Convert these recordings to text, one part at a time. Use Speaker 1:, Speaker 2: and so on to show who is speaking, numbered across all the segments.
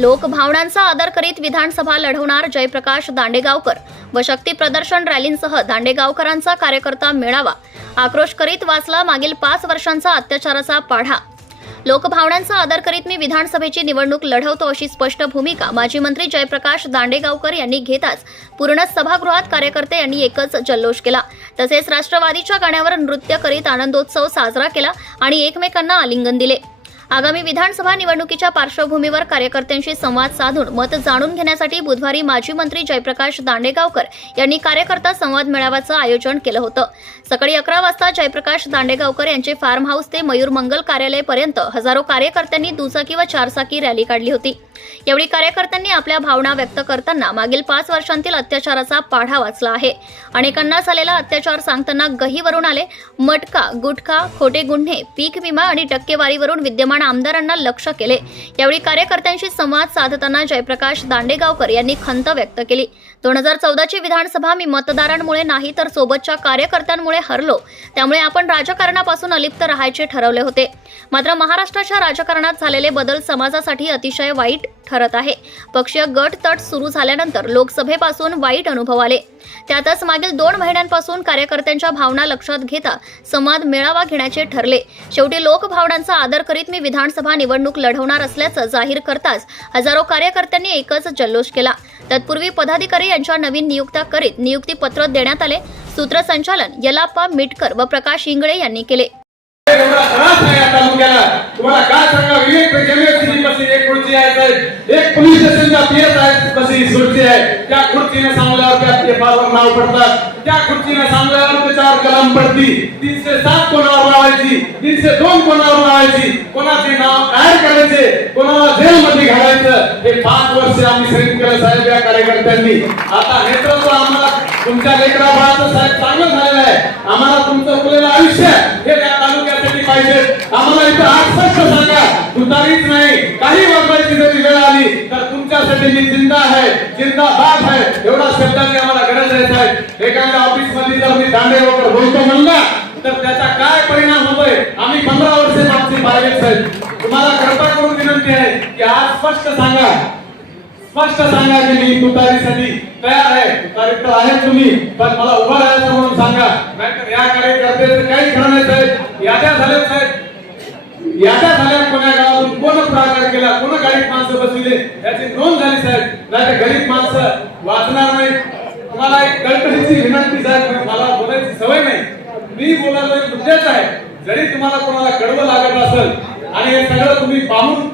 Speaker 1: लोकभावनांचा आदर करीत विधानसभा लढवणार जयप्रकाश दांडेगावकर. व शक्ती प्रदर्शन रॅलींसह दांडेगावकरांचा कार्यकर्ता मेळावा. आक्रोश करीत वाचला मागील पाच वर्षांचा अत्याचाराचा पाढा. लोकभावनांचा आदर करीत मी विधानसभेची निवडणूक लढवतो अशी स्पष्ट भूमिका माजी मंत्री जयप्रकाश दांडेगावकर यांनी घेताच पूर्ण सभागृहात कार्यकर्ते यांनी एकच जल्लोष केला. तसेच राष्ट्रवादीच्या गाण्यावर नृत्य करीत आनंदोत्सव साजरा केला आणि एकमेकांना आलिंगन दिले. आगामी विधानसभा निवडणुकीच्या पार्श्वभूमीवर कार्यकर्त्यांशी संवाद साधून मत जाणून घेण्यासाठी बुधवारी माजी मंत्री जयप्रकाश दांडेगावकर यांनी कार्यकर्ता संवाद मेळाव्याचं आयोजन केलं होतं. सकाळी अकरा वाजता जयप्रकाश दांडेगावकर यांचे फार्म हाऊस ते मयूर मंगल कार्यालयपर्यंत हजारो कार्यकर्त्यांनी दुचाकी व चारचाकी रॅली काढली होती. यावेळी कार्यकर्त्यांनी आपल्या भावना व्यक्त करताना मागील पाच वर्षांतील अत्याचाराचा पाढा वाचला आहे. अनेकांना झालेला अत्याचार सांगताना गहीवरून आले. मटका गुटखा खोटे गुन्हे पीक विमा आणि टक्केवारीवरून विद्यमान आमदारांना लक्ष केले. यावेळी कार्यकर्त्यांशी संवाद साधताना जयप्रकाश दांडेगावकर यांनी खंत व्यक्त केली. दोन हजार चौदाची विधानसभा मी मतदारांमुळे नाही तर सोबतच्या कार्यकर्त्यांमुळे हरलो. त्यामुळे आपण राजकारणापासून अलिप्त राहायचे ठरवले होते. मात्र महाराष्ट्राच्या राजकारणात झालेले बदल समाजासाठी अतिशय वाईट ठरत आहे. पक्षीय गट तट सुरू झाल्यानंतर लोकसभेपासून वाईट अनुभव आले. त्यातच मागील दोन महिन्यांपासून कार्यकर्त्यांच्या भावना लक्षात घेता संवाद मेळावा घेण्याचे ठरले. शेवटी लोकभावनांचा आदर करीत मी विधानसभा निवडणूक लढवणार असल्याचं जाहीर करताच हजारो कार्यकर्त्यांनी एकच जल्लोष केला. तत्पूर्वी पदाधिकारी यांच्या नवीन नियुक्त्या करीत नियुक्तीपत्र देण्यात आले. सूत्रसंचालन यलाप्पा मिटकर व प्रकाश इंगळे यांनी केले.
Speaker 2: एवढा त्रास आहे तुम्हाला काय सांगा विवेक एक खुर्ची आहे साहेब. एक पोलीस स्टेशनचा पीएस आहे खुर्ची आहे. त्या खुर्चीने सांगल्यावर त्या नाव पडतात. त्या खुर्चीने सांगल्यावर त्याच्यावर कलम पडती. तीनशे सात कोणावर लावायची? तीनशे दोन कोणावर लावायची? कोणाचे नाव ऍड करायचे? कोणाला जेल मध्ये घालायचं? हे पाच वर्ष आम्ही केलं साहेब या कार्यकर्त्यांनी. आता नेतृत्व आम्हाला तुमच्या लेकरा बाळाचं साहेब चांगलं झालेलं आहे. आम्हाला तुमचं उरलेलं आयुष्य हे या पाहिजे. आम्हाला इथं आज स्पष्ट सांगा उतारीच नाही. काही वापरायची जरी वेळ आली तर तुमच्यासाठी मी जिंदा आहे जिंदाबाद आहे. एवढा शब्दांनी आम्हाला गरज आहे. साहेब एखाद्या ऑफिसमध्ये जर मी दांडे वगैरे बोलतो म्हणला तर त्याचा काय परिणाम होतोय? आम्ही पंधरा वर्षे आमची पाहिजे साहेब. तुम्हाला कृपा करून विनंती आहे की आज स्पष्ट सांगा. स्पष्ट सांगा की मी तुतारीसाठी तयार आहे. तुतारी तर आहे तुम्ही पण मला उभं राहायचं म्हणून सांगा. नाहीतर या कार्यकर्त्याचं काही खरं नाही साहेब. याद्या झाल्यात साहेब. याद्या झाल्या कोण्या गावातून? कोण प्राकार केला? कोण गरीब माणसं बसविले? याची नोंद झाली साहेब. नाही गरीब माणसं वाचणार नाही तुम्हाला एक कल्पनेची विनंती साहेब. मला बोलायची सवय नाही. मी बोलायला मुद्द्याच आहे. जरी तुम्हाला कोणाला कडवं लागत असेल आणि हे सगळं तुम्ही पाहून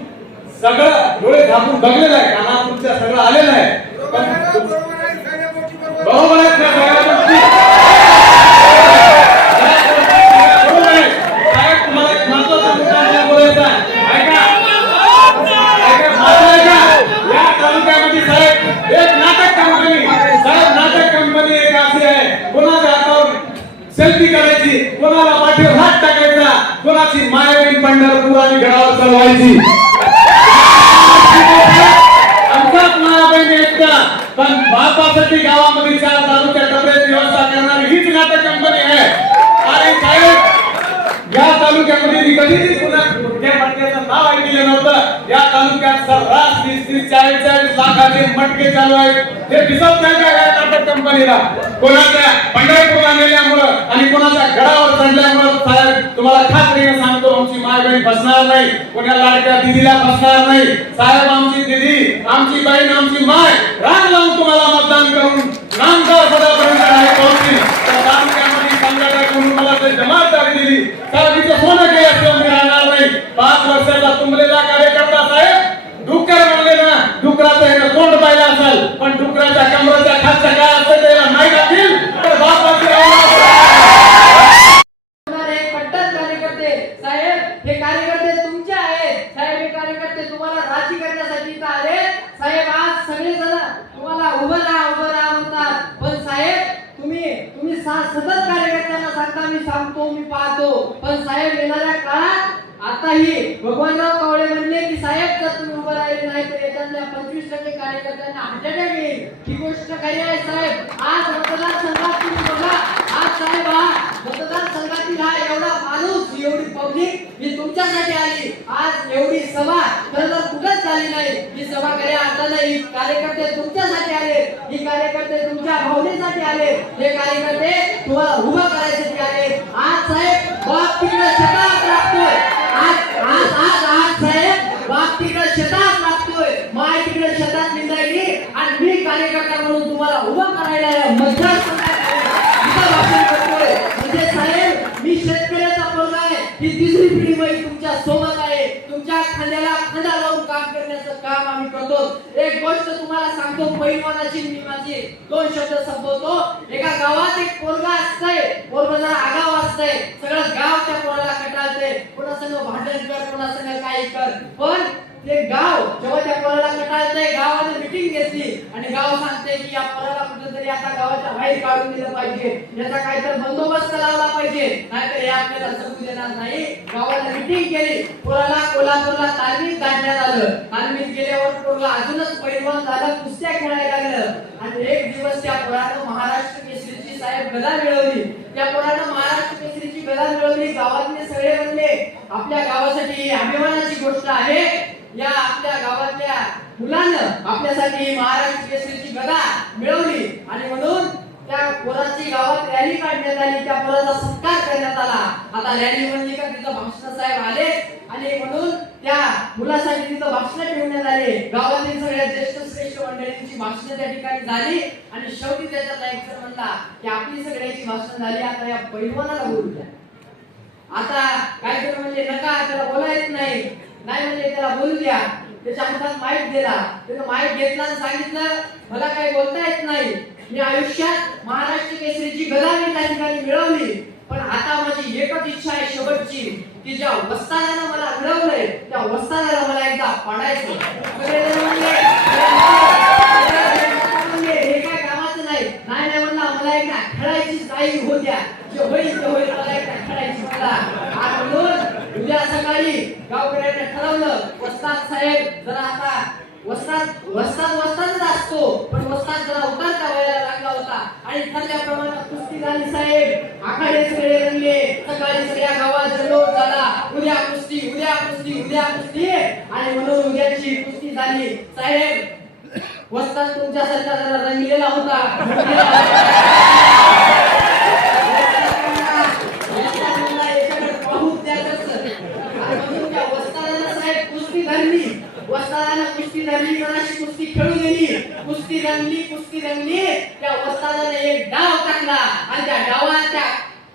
Speaker 2: सगळं डोळे झाकून बघलेलं आहे. काना तुमच्या सगळं आलेलं आहे. बरोबर आहे. सगळ्या गोष्टी एक नाटक नाटक सेल्फी करायची कोणाला पाठीवर हात टाकायचा कोणाची मायावीन पंढरपूर आणि घरावर चालवायची चाळीस मटके चालू आहेत. हे दिसत नाही का या नाटक कंपनीला कोणाच्या पंढरपूर नेल्यामुळं आणि कोणाच्या घरावर चढल्यामुळं साहेब तुम्हाला खात्रीने सांगतो आमची माय बहीण बसणार नाही. कोणा लाडक्या दिदीला बसणार नाही. साहेब आमची दिदी आमची बहीण आमची माय राग लावून तुम्हाला मतदान करून नामदार पदापर्यंत आहे पोहोचली तर तालुक्यामध्ये संघटक म्हणून मला जबाबदारी दिली. तर तिथे सोनं केलं असतं मी राहणार नाही पाच वर्षाचा तुंबलेला कार्यकर्ता साहेब डुक्कर म्हणले ना डुकराचं हे तोंड पाहिलं असेल पण डुकराच्या कमराच्या खालच्या काय असतं त्याला नाही टाकील तर बापाची
Speaker 3: होणारे पट्टन कार्यकर्ते साहेब हे कार्यकर्ते तुमचे आहेत साहेब हे कार्यकर्ते तुम्हाला राजी करण्यासाठी इथं आले साहेब आज सगळे जण तुम्हाला उभं राहा उभं राहा म्हणतात पण साहेब तुम्ही तुम्ही सा- सतत कार्यकर्त्यांना सांगता मी सांगतो मी पाहतो. पण साहेब येणाऱ्या काळात आताही भगवानराव कावळे म्हणले की साहेब जर तुम्ही उभं राहिले नाही तर याच्यातल्या पंचवीस टक्के कार्यकर्त्यांना हार्ट मिळेल येईल ही गोष्ट खरी आहे साहेब. आज मतदारसंघात तुम्ही बघा. आज साहेब हा मतदारसंघातील हा एवढा माणूस एवढी पब्लिक ही तुमच्यासाठी आली. आज एवढी सभा खरं तर कुठंच झाली नाही. ही सभा नाही. कार्यकर्ते तुमच्यासाठी आले. ही कार्यकर्ते तुमच्या भावनेसाठी आले. हे कार्यकर्ते तुम्हाला उभं करायसाठी आले. आज साहेब बाप तिकडे शेतात लागतोय आज आज आज आज साहेब बाप तिकडे शेतात लागतोय माय तिकडे शेतात निघाली आणि मी कार्यकर्ता म्हणून तुम्हाला उभं करायला या करतोय म्हणजे साहेब मी शेतकऱ्याचा पोरगा आहे. ही तिसरी पिढी तुमच्यासोबत आहे. तुमच्या खांद्याला खांदा लावून काम करण्याचं काम आम्ही करतो. एक गोष्ट तुम्हाला सांगतो पहिलवानाची मी माझी दोन शब्द संपवतो. एका गावात एक पोरगा असतंय पोरगा जरा आगाव असतंय. सगळं गाव त्या पोराला कटाळते कोणासंग भांडण कर कोणासंग काही कर. पण ते गाव जेव्हा त्या पोराला मिटिंग घेतली आणि गाव सांगते की या पोराला कुठेतरी आता गावाच्या बाहेर काढून दिलं पाहिजे. याचा काहीतरी बंदोबस्त लावला पाहिजे. नाहीतर हे आपल्याला समजू देणार नाही. गावाला मिटिंग केली. पोराला कोल्हापूरला तालमीत काढण्यात आलं. तालमीत गेल्यावर पोरला अजूनच पैलवान झालं कुस्त्या खेळायला लागलं. आणि एक दिवस त्या पोरानं महाराष्ट्र केसरीची साहेब गदा मिळवली. त्या पोरानं महाराष्ट्र केसरीची गदा मिळवली. गावातले सगळे म्हणले आपल्या गावासाठी ही अभिमानाची गोष्ट आहे. या आपल्या गावातल्या मुलानं आपल्यासाठी ही महाराष्ट्र केसरीची गदा मिळवली. आणि म्हणून त्या पोराची गावात रॅली काढण्यात आली. त्या पोराचा सत्कार करण्यात आला. आता रॅली म्हणजे का तिथं भाषण साहेब आले. आणि म्हणून त्या मुलासाठी तिथं भाषण ठेवण्यात आले. गावातील सगळ्या ज्येष्ठ श्रेष्ठ मंडळींची भाषणं त्या ठिकाणी झाली. आणि शेवटी त्याच्यात एक सर म्हणला की आपली सगळ्याची भाषण झाली. आता या पैलवानाला बोलू द्या. आता काय तर म्हणजे नका त्याला बोलायच नाही. नाही म्हणजे त्याला बोलू द्या. त्याच्या हातात माईक दिला. त्यानं माईक घेतला आणि सांगितलं मला काही बोलता येत नाही. मी आयुष्यात महाराष्ट्र केसरीची गदा मी त्या ठिकाणी मिळवली. पण आता माझी एकच इच्छा आहे शेवटची की ज्या वस्तादानं मला घडवलंय त्या वस्तादाला मला एकदा पाडायचं हे काय कामाचं नाही. नाही नाही म्हणला मला एकदा खेळायची काही होत्या. जे होईल ते होईल मला एकदा खेळायची मला आज म्हणून उद्या सकाळी गावकऱ्या वस्ताद साहेब जरा आता वस्ताद वस्ताद वस्तादच असतो पण वस्ताद जरा उतार करायला लागला होता? आणि ठरल्याप्रमाणे कुस्ती झाली साहेब. आखाडे सगळे रंगले. सकाळी सगळ्या गावात जल्लोष झाला. उद्या कुस्ती उद्या कुस्ती उद्या कुस्ती. आणि म्हणून उद्याची कुस्ती झाली. साहेब वस्ताद तुमच्यासारखा जरा रंगलेला होता वस्तादांना याच्याकडे पाहूच द्यायचं. आणि म्हणून त्या वस्तादानं साहेब कुस्ती धरली वस्तादानं कुस्ती धरली जराशी कुस्ती खेळू दिली कुस्ती रंगली कुस्ती रंगली. त्या वस्तादाने एक डाव टाकला आणि त्या डावात त्या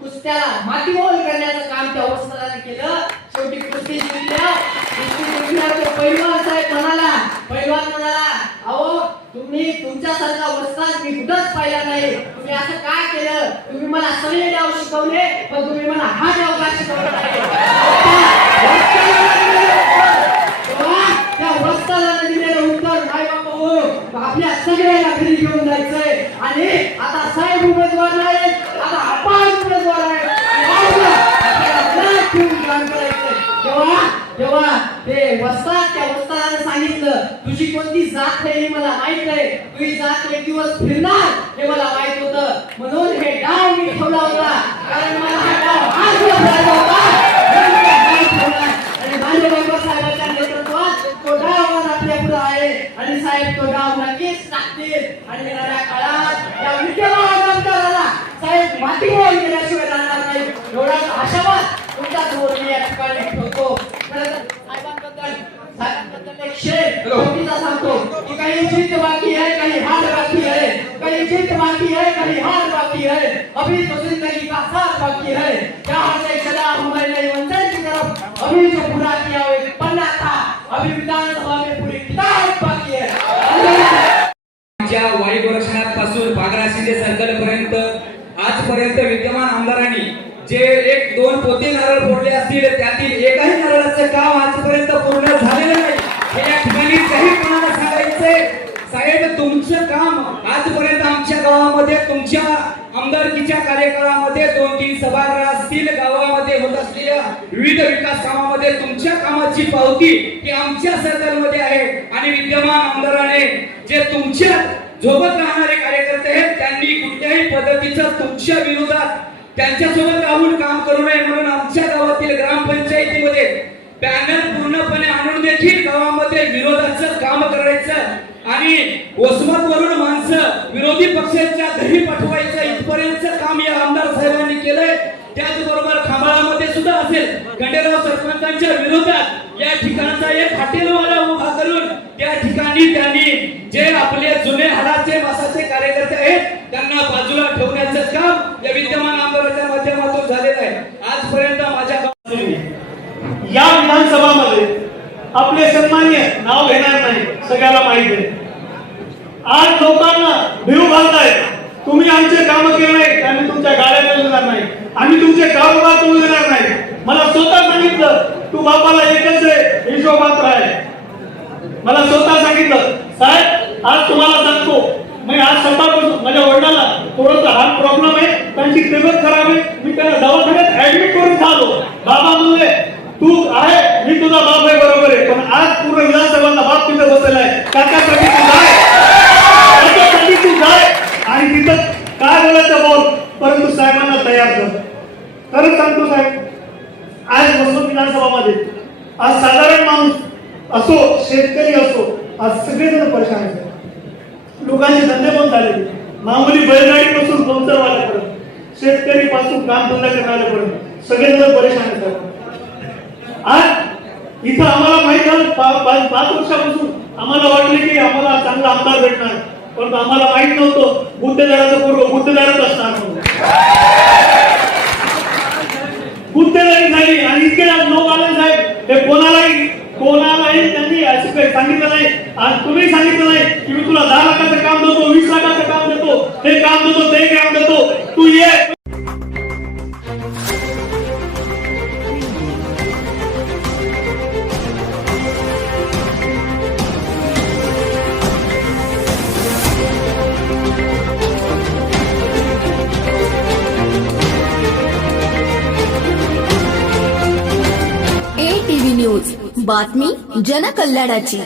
Speaker 3: कुस्त्याला मातीमोल करण्याचं काम त्या वस्तादाने केलं. शेवटी कुस्ती जिंकल्या. कुस्ती जिंकल्यावर पैलवान साहेब म्हणाला पैलवान म्हणाला अहो तुम्ही तुमच्यासारखा वस्ताद मी कुठंच पाहिला नाही. तुम्ही असं काय केलं? तुम्ही मला सगळे डाव शिकवले पण तुम्ही मला हा डाव का शिकवला नाही? त्या वस्ताला दिलेलं उत्तर काय बाबा हो आपल्या सगळ्याला घरी घेऊन जायचंय. आणि आता साहेब उमेदवार आहेत. आता आपण उमेदवार आहेत. तेव्हा तेव्हा ते वस्ताद त्या वस्तादाने सांगितलं तुझी कोणती जात आहे हे मला माहीत आहे. तुझी जात एक दिवस फिरणार हे मला माहीत होतं. म्हणून हे डाव मी ठेवला होता. कारण मला हा डाव हाच ठेवायचा होता म्हणून मी हा डाव ठेवला. आणि माझे बाबा साहेबांच्या नेतृत्वात तो डाव आज आपल्या पुढे आहे आणि साहेब तो डाव नक्कीच टाकतील आणि येणाऱ्या काळात या आमदाराला साहेब माती गोळ केल्याशिवाय राहणार नाही. एवढाच आशावाद तुमच्यासमोर मी या ठिकाणी ठेवतो. सांगतो की काही जीत बाकी है काही हार बाकी है काही जीत बाकी है काही हार बाकी है अभी तो जिंदगी का साथ बाकी है जहाँ से चला मंजिल की तरफ. अभी जो पूरा किया एक पन्ना था अभी विधानसभा में
Speaker 4: आजपर्यंत विद्यमान आमदारांनी जे एक दोन पोती नारळ फोडले असतील त्यातील एकाही नारळाचं काम आजपर्यंत पूर्ण झालेलं नाही. हे या ठिकाणी काही कोणाला सांगायचंय? साहेब तुमचं काम आजपर्यंत आमच्या गावामध्ये तुमच्या आमदारकीच्या कार्यकाळामध्ये दोन तीन सभागृह असतील गावामध्ये होत असलेल्या विविध विकास कामामध्ये तुमच्या कामाची पावती ही आमच्या सर्कलमध्ये आहे. आणि विद्यमान आमदाराने जे तुमच्या झोपत राहणारे कार्यकर्ते आहेत त्यांनी कुठल्याही पद्धतीचं तुमच्या विरोधात त्यांच्यासोबत राहून काम करू नये म्हणून आमच्या गावातील ग्रामपंचायतीमध्ये पॅनल पूर्णपणे आणून देखील गावामध्ये विरोधाचं काम करायचं आणि वसमत वरून माणसं विरोधी पक्षांच्या घरी पाठवायचं इथपर्यंत काम या आमदार साहेबांनी केलंय. त्याचबरोबर खांबाळामध्ये सुद्धा असेल. गंडेराव सरपंचांच्या विरोधात या ठिकाणचा एक हॉटेलवाला उभा करून त्या ठिकाणी त्यांनी जे आपले जुने हाडाचे मासाचे कार्यकर्ते आहेत त्यांना बाजूला ठेवण्याचं काम या विद्यमान आमदाराच्या माध्यमातून झालेलं आहे. आजपर्यंत माझ्या
Speaker 5: या विधानसभामध्ये आपले सन्मान्य नाव घेणार नाही सगळ्याला माहीत आहे. आज लोकांना भिव घालतायत. तुम्ही आमचे काम केले नाही आम्ही तुमच्या गाड्या चालू नाही. आम्ही तुमचे कारोबार चालू देणार नाही. मला स्वतः सांगितलं तू बापाला एकच आहे हिशोबात आहे. मला स्वतः सांगितलं साहेब आज तुम्हाला सांगतो मी आज सकाळपासून माझ्या वडिलांना थोडंसं हार्ट प्रॉब्लेम आहे त्यांची तब्येत खराब आहे मी त्यांना दवाखान्यात ऍडमिट करून झालो बाबा म्हणले तू आहे मी तुझा बाप आहे बरोबर आहे पण आज पूर्ण विधानसभांना बाप तिथे बसलेला आहे. त्याच्यासाठी तू जाय त्याच्यासाठी तू जाय आणि तिथं काय बोलायचं बोल? परंतु साहेबांना तयार कर. खरंच सांगतो साहेब आज वसमत विधानसभामध्ये आज साधारण माणूस असो शेतकरी असो आज सगळेजण परेशान आहेत. लोकांचे धंदे बंद झाले मामुली बैलगाडी पासून पंक्चरवाल्यापर्यंत शेतकरी पासून काम धंदा करणाऱ्यापर्यंत सगळेजण परेशान आहेत आज इथं आम्हाला माहीत झालं पाच वर्षापासून आम्हाला वाटले की आम्हाला चांगला आमदार भेटणार. परंतु आम्हाला माहीत नव्हतं गुत्तेदाराचं पूर्व गुत्तेदारच असणार म्हणून. गुत्तेदारी झाली आणि इतके नऊ आले साहेब हे कोणालाही कोणालाही त्यांनी असं काही सांगितलं नाही. आज तुम्ही सांगितलं नाही की मी तुला दहा लाखाचं काम देतो वीस लाखाचं काम देतो. हे काम देतो ते काम देतो तू ये.
Speaker 6: बातमी जनकल्याणाची.